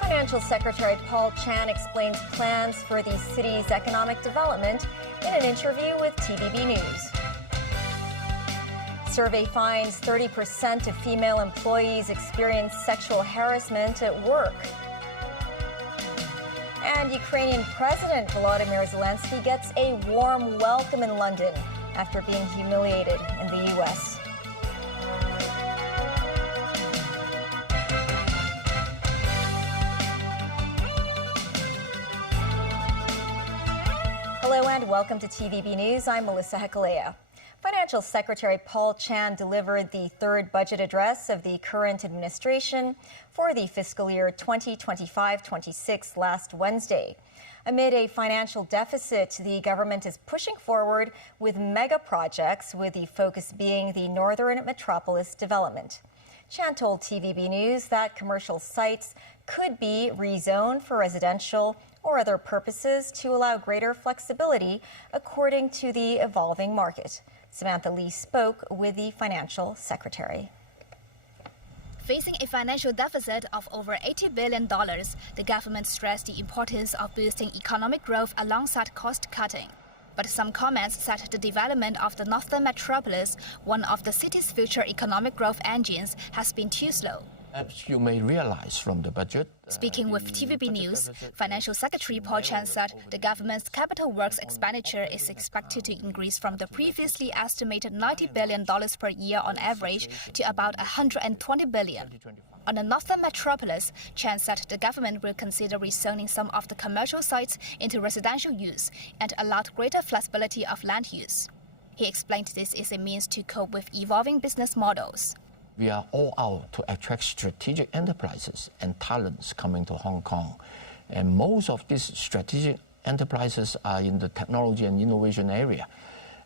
Financial Secretary Paul Chan explains plans for the city's economic development in an interview with TVB News. Survey finds 30% of female employees experience sexual harassment at work. And Ukrainian President Volodymyr Zelenskyy gets a warm welcome in London after being humiliated in the U.S. Hello and welcome to TVB News. I'm Melissa Hekalea. Financial Secretary Paul Chan delivered the third budget address of the current administration for the fiscal year 2025-26 last Wednesday. Amid a financial deficit, the government is pushing forward with mega projects, with the focus being the northern metropolis development. Chan told TVB News that commercial sites could be rezoned for residential or other purposes to allow greater flexibility according to the evolving market. Samantha Lee spoke with the financial secretary. Facing a financial deficit of over $80 billion, the government stressed the importance of boosting economic growth alongside cost cutting. But some comments said the development of the northern metropolis, one of the city's future economic growth engines, has been too slow. As you may realize from the budget. Speaking with TVB News, Financial Secretary Paul Chan said the government's capital works expenditure is expected to increase from the previously estimated $90 billion per year on average to about $120 billion. On the northern metropolis, Chan said the government will consider rezoning some of the commercial sites into residential use and allowed greater flexibility of land use. He explained this is a means to cope with evolving business models. We are all out to attract strategic enterprises and talents coming to Hong Kong. And most of these strategic enterprises are in the technology and innovation area.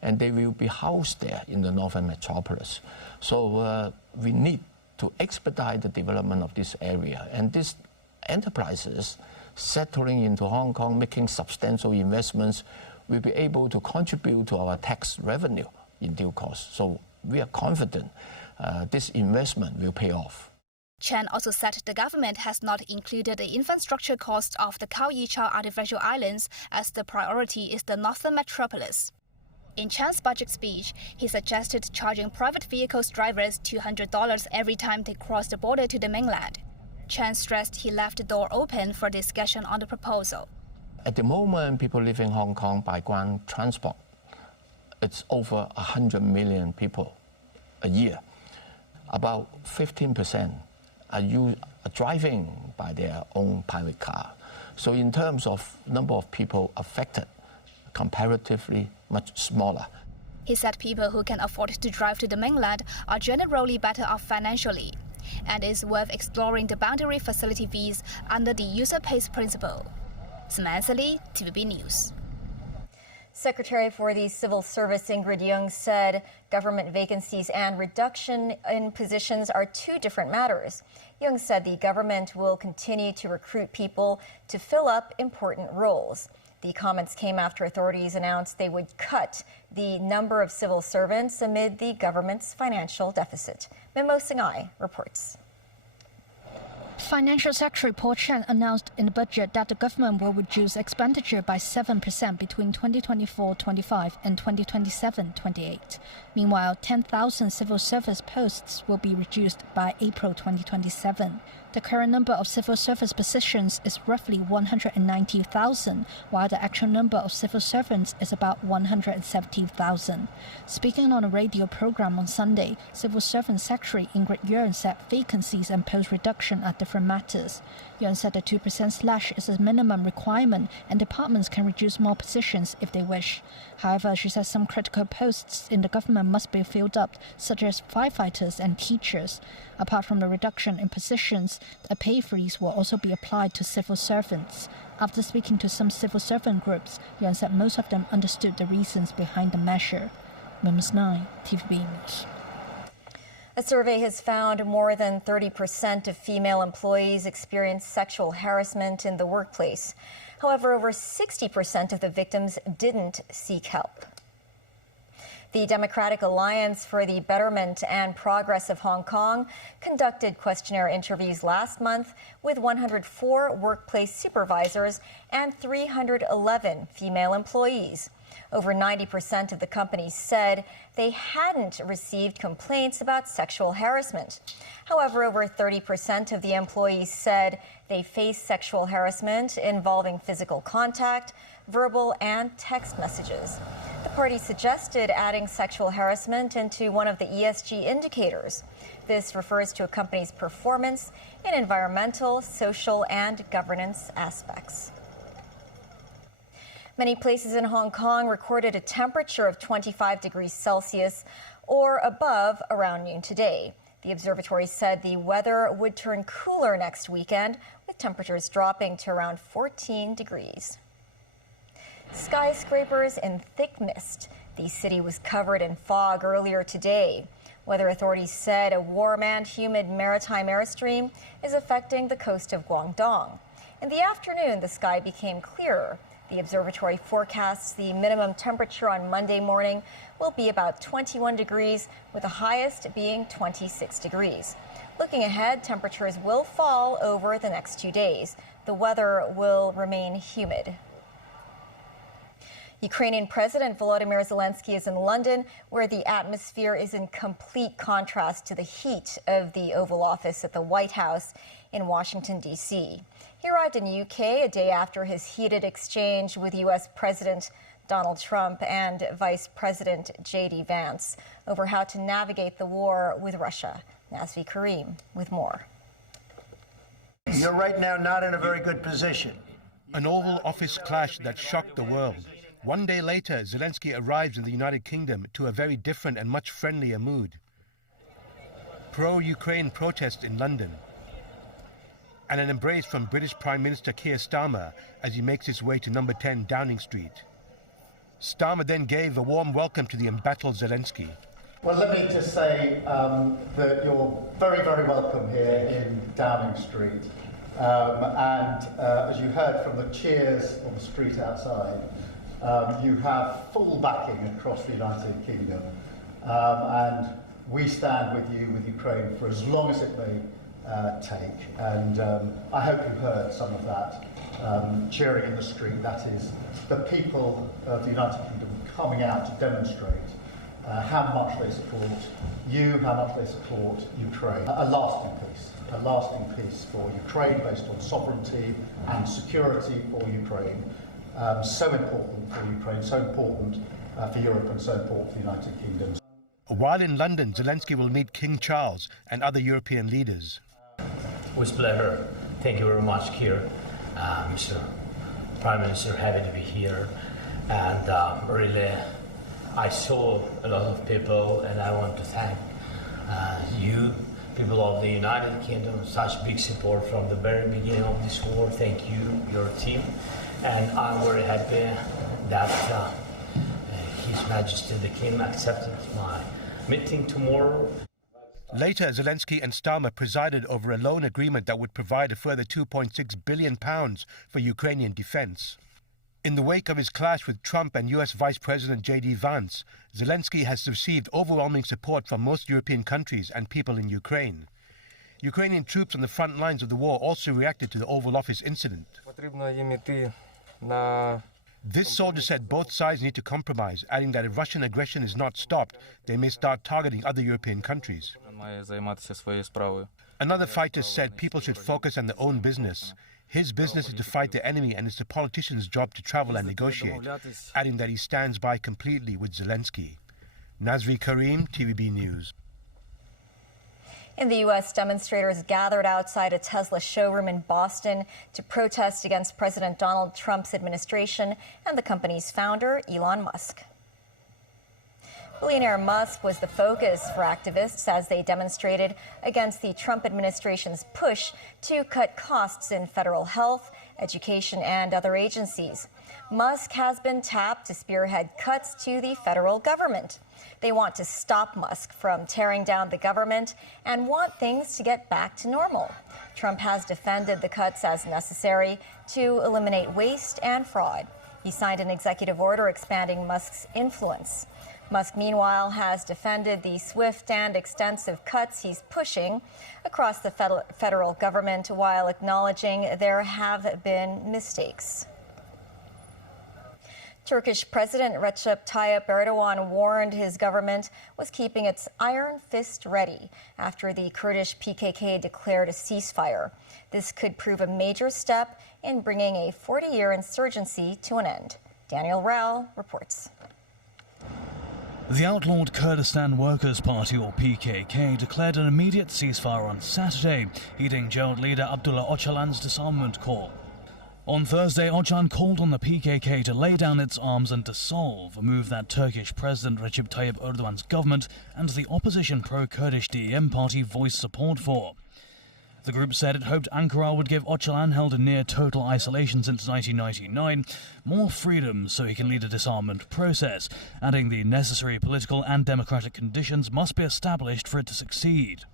And they will be housed there in the northern metropolis. So we need to expedite the development of this area. And these enterprises settling into Hong Kong, making substantial investments, will be able to contribute to our tax revenue in due course. So we are confident this investment will pay off. Chan also said the government has not included the infrastructure cost of the Khao Yi Chau artificial islands, as the priority is the northern metropolis. In Chan's budget speech, he suggested charging private vehicles drivers $200 every time they cross the border to the mainland. Chan stressed he left the door open for discussion on the proposal. At the moment, people live in Hong Kong by ground transport. It's over 100 million people a year. About 15% are driving by their own private car. So in terms of number of people affected, comparatively much smaller. He said people who can afford to drive to the mainland are generally better off financially, and it's worth exploring the boundary facility fees under the user pays principle. Samantha Lee, TVB News. Secretary for the Civil Service Ingrid Yeung said government vacancies and reduction in positions are two different matters. Yeung said the government will continue to recruit people to fill up important roles. The comments came after authorities announced they would cut the number of civil servants amid the government's financial deficit. Mimo Singhai reports. Financial Secretary Paul Chan announced in the budget that the government will reduce expenditure by 7% between 2024-25 and 2027-28. Meanwhile, 10,000 civil service posts will be reduced by April 2027. The current number of civil service positions is roughly 190,000, while the actual number of civil servants is about 170,000. Speaking on a radio program on Sunday, Civil Servant Secretary Ingrid Yeung said vacancies and post reduction are different matters. Yeung said the 2% slash is a minimum requirement and departments can reduce more positions if they wish. However, she says some critical posts in the government must be filled up, such as firefighters and teachers. Apart from the reduction in positions, a pay freeze will also be applied to civil servants. After speaking to some civil servant groups, Yeung said most of them understood the reasons behind the measure. Ms. 9, TVB News. A survey has found more than 30% of female employees experience sexual harassment in the workplace. However, over 60% of the victims didn't seek help. The Democratic Alliance for the Betterment and Progress of Hong Kong conducted questionnaire interviews last month with 104 workplace supervisors and 311 female employees. Over 90% of the companies said they hadn't received complaints about sexual harassment. However, over 30% of the employees said they faced sexual harassment involving physical contact, verbal and text messages. The party suggested adding sexual harassment into one of the ESG indicators. This refers to a company's performance in environmental, social, and governance aspects. Many places in Hong Kong recorded a temperature of 25 degrees Celsius or above around noon today. The observatory said the weather would turn cooler next weekend, with temperatures dropping to around 14 degrees. Skyscrapers in thick mist. The city was covered in fog earlier today. Weather authorities said a warm and humid maritime airstream is affecting the coast of Guangdong. In the afternoon, the sky became clearer. The observatory forecasts the minimum temperature on Monday morning will be about 21 degrees, with the highest being 26 degrees. Looking ahead, temperatures will fall over the next 2 days. The weather will remain humid. Ukrainian President Volodymyr Zelenskyy is in London, where the atmosphere is in complete contrast to the heat of the Oval Office at the White House in Washington, D.C. He arrived in the UK a day after his heated exchange with U.S. President Donald Trump and Vice President J.D. Vance over how to navigate the war with Russia. Nazvi Karim with more. You're right now not in a very good position. An Oval Office clash that shocked the world. One day later, Zelenskyy arrives in the United Kingdom to a very different and much friendlier mood. Pro-Ukraine protests in London. And an embrace from British Prime Minister Keir Starmer as he makes his way to number 10 Downing Street. Starmer then gave a warm welcome to the embattled Zelenskyy. Well, let me just say that you're very, very welcome here in Downing Street. As you heard from the cheers on the street outside, you have full backing across the United Kingdom. And we stand with you, with Ukraine, for as long as it may take. And I hope you've heard some of that cheering in the street. That is the people of the United Kingdom coming out to demonstrate how much they support you, how much they support Ukraine. A lasting peace for Ukraine based on sovereignty and security for Ukraine. So important for Ukraine, so important for Europe, and so important for the United Kingdom. While in London, Zelenskyy will meet King Charles and other European leaders. With pleasure. Thank you very much, Keir. Mr. Prime Minister, happy to be here. And really, I saw a lot of people, and I want to thank you, people of the United Kingdom, such big support from the very beginning of this war. Thank you, your team. And I'm very happy that His Majesty the King accepted my meeting tomorrow. Later, Zelenskyy and Starmer presided over a loan agreement that would provide a further £2.6 billion for Ukrainian defense. In the wake of his clash with Trump and US Vice President J.D. Vance, Zelenskyy has received overwhelming support from most European countries and people in Ukraine. Ukrainian troops on the front lines of the war also reacted to the Oval Office incident. This soldier said both sides need to compromise, adding that if Russian aggression is not stopped, they may start targeting other European countries. Another fighter said people should focus on their own business. His business is to fight the enemy, and it's the politician's job to travel and negotiate, adding that he stands by completely with Zelenskyy. Nazvi Karim, TVB News. In the U.S., demonstrators gathered outside a Tesla showroom in Boston to protest against President Donald Trump's administration and the company's founder, Elon Musk. Billionaire Musk was the focus for activists as they demonstrated against the Trump administration's push to cut costs in federal health, education, and other agencies. Musk has been tapped to spearhead cuts to the federal government. They want to stop Musk from tearing down the government and want things to get back to normal. Trump has defended the cuts as necessary to eliminate waste and fraud. He signed an executive order expanding Musk's influence. Musk, meanwhile, has defended the swift and extensive cuts he's pushing across the federal government while acknowledging there have been mistakes. Turkish President Recep Tayyip Erdogan warned his government was keeping its iron fist ready after the Kurdish PKK declared a ceasefire. This could prove a major step in bringing a 40-year insurgency to an end. Daniel Rao reports. The outlawed Kurdistan Workers' Party, or PKK, declared an immediate ceasefire on Saturday, heeding jailed leader Abdullah Öcalan's disarmament call. On Thursday, Öcalan called on the PKK to lay down its arms and dissolve, a move that Turkish President Recep Tayyip Erdogan's government and the opposition pro-Kurdish DEM party voiced support for. The group said it hoped Ankara would give Öcalan, held in near total isolation since 1999, more freedom so he can lead a disarmament process, adding the necessary political and democratic conditions must be established for it to succeed.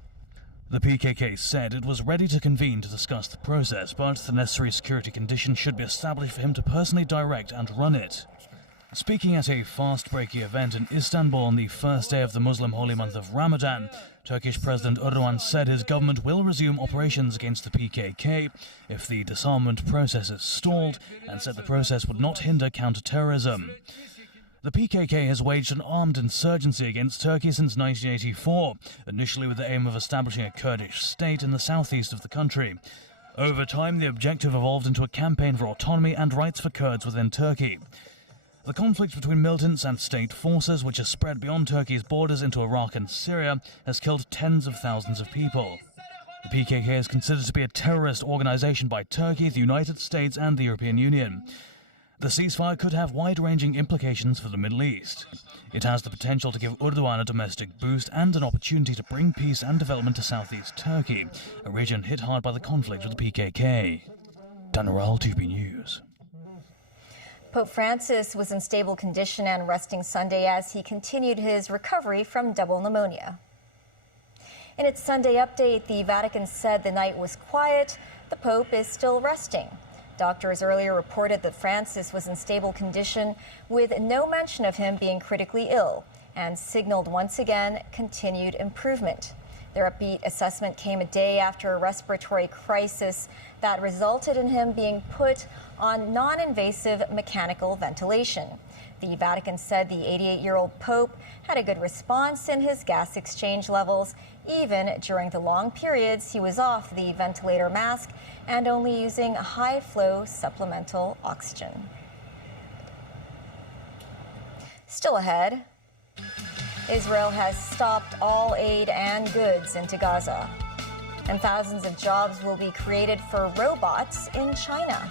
The PKK said it was ready to convene to discuss the process, but the necessary security conditions should be established for him to personally direct and run it. Speaking at a fast-breaking event in Istanbul on the first day of the Muslim holy month of Ramadan, Turkish President Erdogan said his government will resume operations against the PKK if the disarmament process is stalled, and said the process would not hinder counter-terrorism. The PKK has waged an armed insurgency against Turkey since 1984, initially with the aim of establishing a Kurdish state in the southeast of the country. Over time, the objective evolved into a campaign for autonomy and rights for Kurds within Turkey. The conflict between militants and state forces, which has spread beyond Turkey's borders into Iraq and Syria, has killed tens of thousands of people. The PKK is considered to be a terrorist organization by Turkey, the United States and the European Union. The ceasefire could have wide-ranging implications for the Middle East. It has the potential to give Erdogan a domestic boost and an opportunity to bring peace and development to southeast Turkey, a region hit hard by the conflict with the PKK. Dinosaur, TVB News. Pope Francis was in stable condition and resting Sunday as he continued his recovery from double pneumonia. In its Sunday update, the Vatican said the night was quiet. The Pope is still resting. Doctors earlier reported that Francis was in stable condition with no mention of him being critically ill, and signaled once again continued improvement. Their upbeat assessment came a day after a respiratory crisis that resulted in him being put on non-invasive mechanical ventilation. The Vatican said the 88-year-old Pope had a good response in his gas exchange levels, even during the long periods he was off the ventilator mask and only using high-flow supplemental oxygen. Still ahead, Israel has stopped all aid and goods into Gaza, and thousands of jobs will be created for robots in China.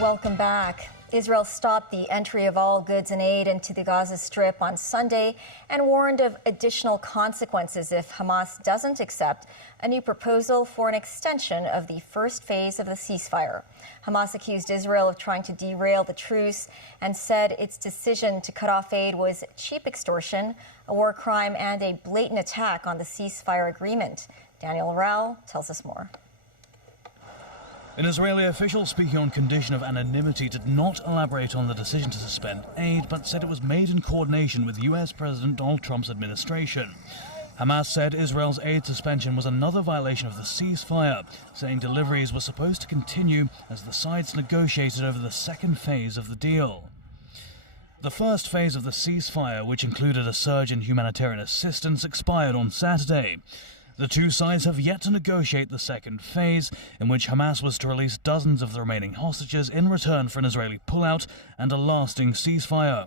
Welcome back. Israel stopped the entry of all goods and aid into the Gaza Strip on Sunday and warned of additional consequences if Hamas doesn't accept a new proposal for an extension of the first phase of the ceasefire. Hamas accused Israel of trying to derail the truce and said its decision to cut off aid was cheap extortion, a war crime, and a blatant attack on the ceasefire agreement. Daniel Rao tells us more. An Israeli official speaking on condition of anonymity did not elaborate on the decision to suspend aid, but said it was made in coordination with US President Donald Trump's administration. Hamas said Israel's aid suspension was another violation of the ceasefire, saying deliveries were supposed to continue as the sides negotiated over the second phase of the deal. The first phase of the ceasefire, which included a surge in humanitarian assistance, expired on Saturday. The two sides have yet to negotiate the second phase, in which Hamas was to release dozens of the remaining hostages in return for an Israeli pullout and a lasting ceasefire.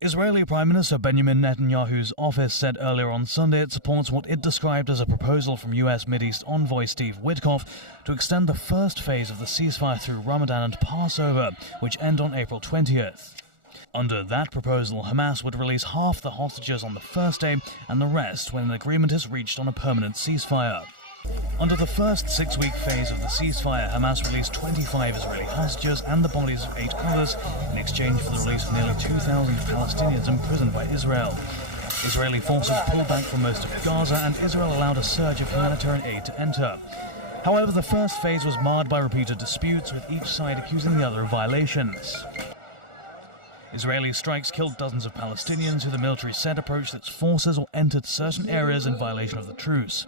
Israeli Prime Minister Benjamin Netanyahu's office said earlier on Sunday it supports what it described as a proposal from US Mideast envoy Steve Witkoff to extend the first phase of the ceasefire through Ramadan and Passover, which end on April 20th. Under that proposal, Hamas would release half the hostages on the first day and the rest when an agreement is reached on a permanent ceasefire. Under the first 6-week phase of the ceasefire, Hamas released 25 Israeli hostages and the bodies of 8 others in exchange for the release of nearly 2,000 Palestinians imprisoned by Israel. Israeli forces pulled back from most of Gaza, and Israel allowed a surge of humanitarian aid to enter. However, the first phase was marred by repeated disputes, with each side accusing the other of violations. Israeli strikes killed dozens of Palestinians who the military said approached its forces or entered certain areas in violation of the truce.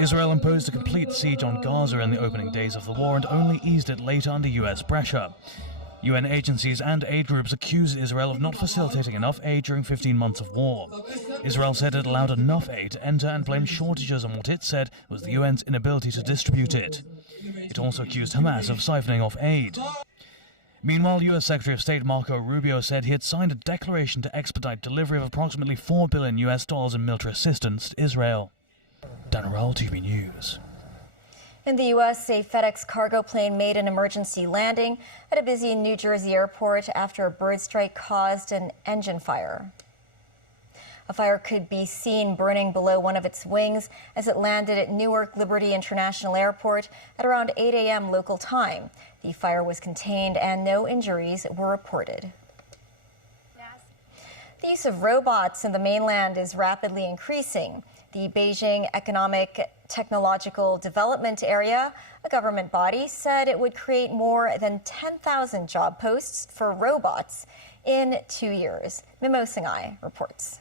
Israel imposed a complete siege on Gaza in the opening days of the war and only eased it later under US pressure. UN agencies and aid groups accused Israel of not facilitating enough aid during 15 months of war. Israel said it allowed enough aid to enter and blamed shortages on what it said was the UN's inability to distribute it. It also accused Hamas of siphoning off aid. Meanwhile, US Secretary of State Marco Rubio said he had signed a declaration to expedite delivery of approximately $4 billion in military assistance to Israel. Dinosaur, TVB News. In the U.S., a FedEx cargo plane made an emergency landing at a busy New Jersey airport after a bird strike caused an engine fire. A fire could be seen burning below one of its wings as it landed at Newark Liberty International Airport at around 8 a.m. local time. The fire was contained and no injuries were reported. The use of robots in the mainland is rapidly increasing. The Beijing Economic Technological Development Area, a government body, said it would create more than 10,000 job posts for robots in 2 years. Mimo Singhai reports.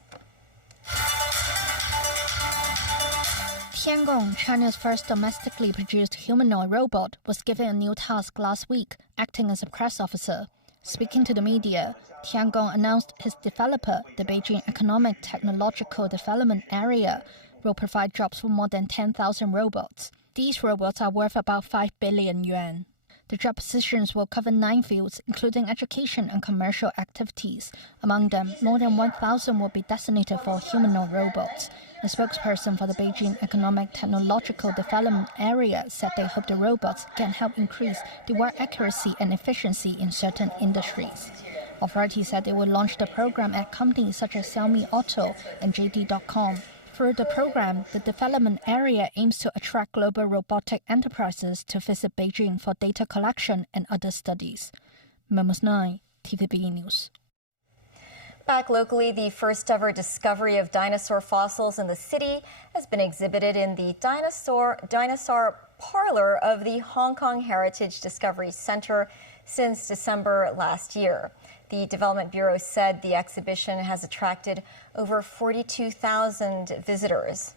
Tiangong, China's first domestically produced humanoid robot, was given a new task last week, acting as a press officer. Speaking to the media, Tiangong announced his developer, the Beijing Economic Technological Development Area, will provide jobs for more than 10,000 robots. These robots are worth about 5 billion yuan. The job positions will cover 9 fields, including education and commercial activities. Among them, more than 1,000 will be designated for humanoid robots. A spokesperson for the Beijing Economic Technological Development Area said they hope the robots can help increase the work accuracy and efficiency in certain industries. Authorities said they will launch the program at companies such as Xiaomi Auto and JD.com. Through the program, the development area aims to attract global robotic enterprises to visit Beijing for data collection and other studies. Memos 9, TVB News. Back locally, the first ever discovery of dinosaur fossils in the city has been exhibited in the Dinosaur parlor of the Hong Kong Heritage Discovery Center since December last year. The Development Bureau said the exhibition has attracted over 42,000 visitors.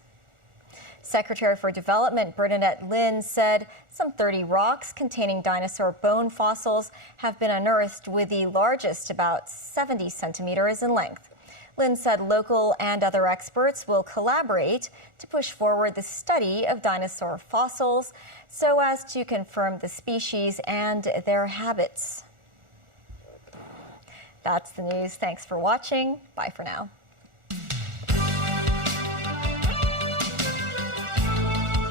Secretary for Development Bernadette Lin said some 30 rocks containing dinosaur bone fossils have been unearthed, with the largest about 70 centimeters in length. Lin said local and other experts will collaborate to push forward the study of dinosaur fossils so as to confirm the species and their habits. That's the news. Thanks for watching. Bye for now.